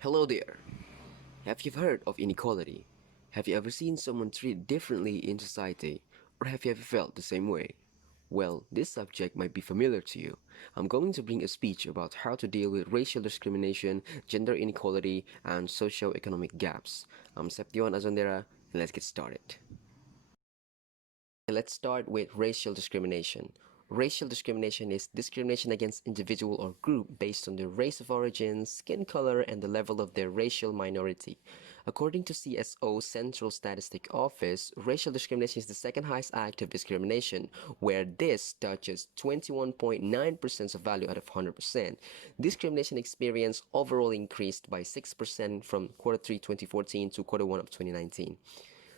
Hello there. Have you heard of inequality? Have you ever seen someone treated differently in society? Or have you ever felt the same way? Well, this subject might be familiar to you. I'm going to bring a speech about how to deal with racial discrimination, gender inequality, and socio-economic gaps. I'm Septiawan Azuandira, and let's get started. Let's start with racial discrimination. Racial discrimination is discrimination against individual or group based on their race of origin, skin color, and the level of their racial minority. According to CSO Central Statistic Office, racial discrimination is the second highest act of discrimination, where this touches 21.9% of value out of 100%. Discrimination experience overall increased by 6% from Q3 2014 to Q1 of 2019.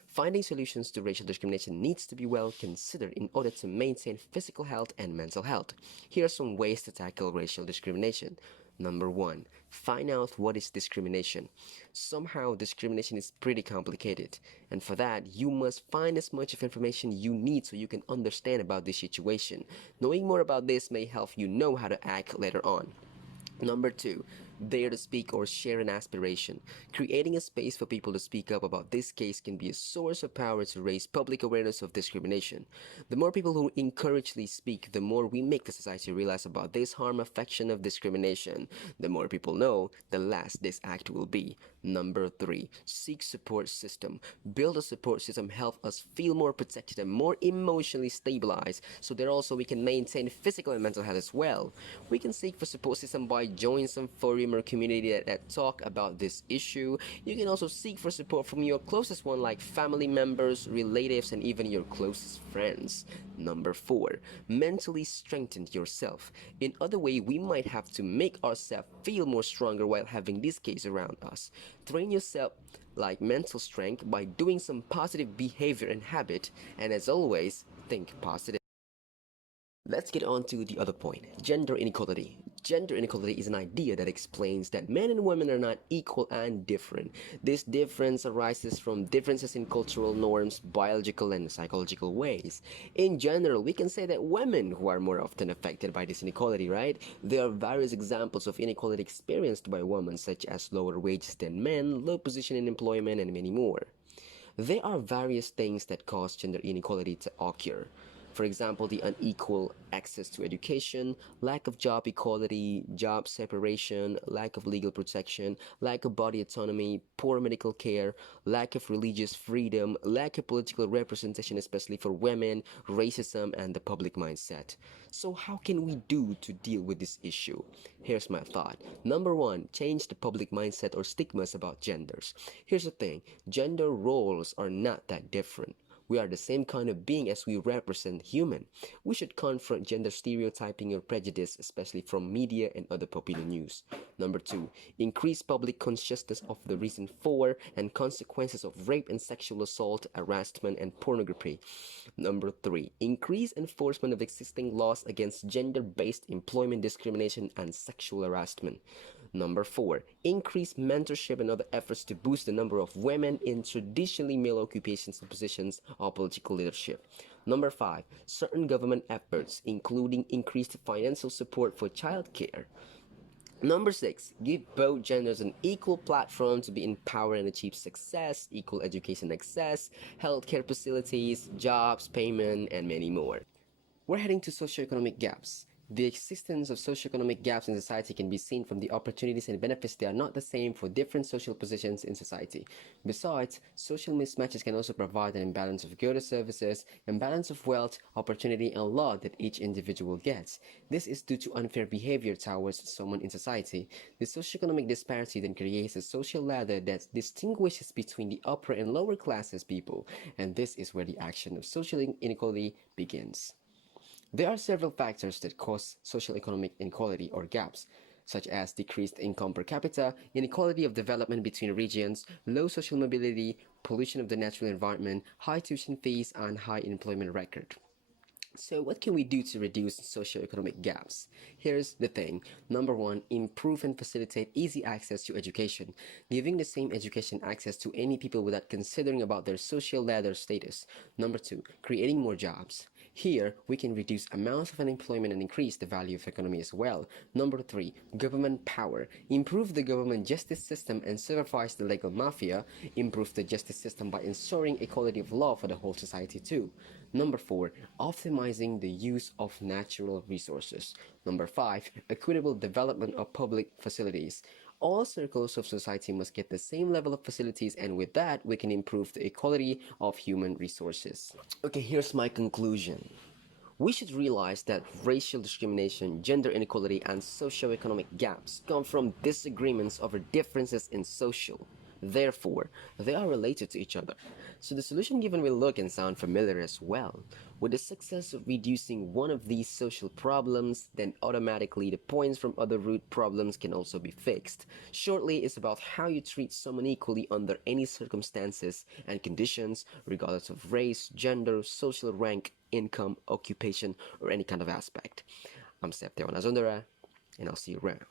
Finding solutions to racial discrimination needs to be well considered in order to maintain physical health and mental health. Here are some ways to tackle racial discrimination. Number one, find out what is discrimination. Somehow, discrimination is pretty complicated, and for that, you must find as much of information you need so you can understand about this situation. Knowing more about this may help you know how to act later on. Number two, dare to speak or share an aspiration. Creating a space for people to speak up about this case can be a source of power to raise public awareness of discrimination. The more people who encouragely speak, the more we make the society realize about this harm affection of discrimination. The more people know, the less this act will be. Number three, seek support system. Build a support system help us feel more protected and more emotionally stabilized so that also we can maintain physical and mental health as well. We can seek for support system by joining some forum or community that talk about this issue. You can also seek for support from your closest one like family members, relatives, and even your closest friends. Number four, mentally strengthen yourself. In other way, we might have to make ourselves feel more stronger while having this case around us. Train yourself like mental strength by doing some positive behavior and habit, and as always, think positive. Let's get on to the other point, gender inequality. Gender inequality is an idea that explains that men and women are not equal and different. This difference arises from differences in cultural norms, biological and psychological ways. In general, we can say that women who are more often affected by this inequality, right? There are various examples of inequality experienced by women, such as lower wages than men, low position in employment, and many more. There are various things that cause gender inequality to occur. For example, the unequal access to education, lack of job equality, job separation, lack of legal protection, lack of body autonomy, poor medical care, lack of religious freedom, lack of political representation, especially for women, racism, and the public mindset. So, how can we do to deal with this issue? Here's my thought. Number one, change the public mindset or stigmas about genders. Here's the thing, gender roles are not that different. We are the same kind of being as we represent human. We should confront gender stereotyping or prejudice, especially from media and other popular news. Number two, increase public consciousness of the reason for and consequences of rape and sexual assault, harassment, and pornography. Number three, increase enforcement of existing laws against gender-based employment discrimination and sexual harassment. Number four, increase mentorship and other efforts to boost the number of women in traditionally male occupations and positions of political leadership. Number five, certain government efforts, including increased financial support for childcare. Number six, give both genders an equal platform to be empowered and achieve success, equal education access, healthcare facilities, jobs, payment, and many more. We're heading to socioeconomic gaps. The existence of socioeconomic gaps in society can be seen from the opportunities and benefits they are not the same for different social positions in society. Besides, social mismatches can also provide an imbalance of goods or services, imbalance of wealth, opportunity, and law that each individual gets. This is due to unfair behavior towards someone in society. The socioeconomic disparity then creates a social ladder that distinguishes between the upper and lower classes people, and this is where the action of social inequality begins. There are several factors that cause social economic inequality or gaps, such as decreased income per capita, inequality of development between regions, low social mobility, pollution of the natural environment, high tuition fees, and high unemployment record. So what can we do to reduce socioeconomic gaps? Here's the thing. Number one, improve and facilitate easy access to education. Giving the same education access to any people without considering about their social ladder status. Number two, creating more jobs. Here, we can reduce amounts of unemployment and increase the value of economy as well. Number 3, government power. Improve the government justice system and supervise the legal mafia. Improve the justice system by ensuring equality of law for the whole society too. Number 4, optimizing the use of natural resources. Number 5, equitable development of public facilities. All circles of society must get the same level of facilities, and with that, we can improve the equality of human resources. Okay, here's my conclusion. We should realize that racial discrimination, gender inequality, and socioeconomic gaps come from disagreements over differences in social. Therefore, they are related to each other. So the solution given will look and sound familiar as well. With the success of reducing one of these social problems, then automatically the points from other root problems can also be fixed. Shortly, it's about how you treat someone equally under any circumstances and conditions, regardless of race, gender, social rank, income, occupation, or any kind of aspect. I'm Septiawan Azuandira, and I'll see you around.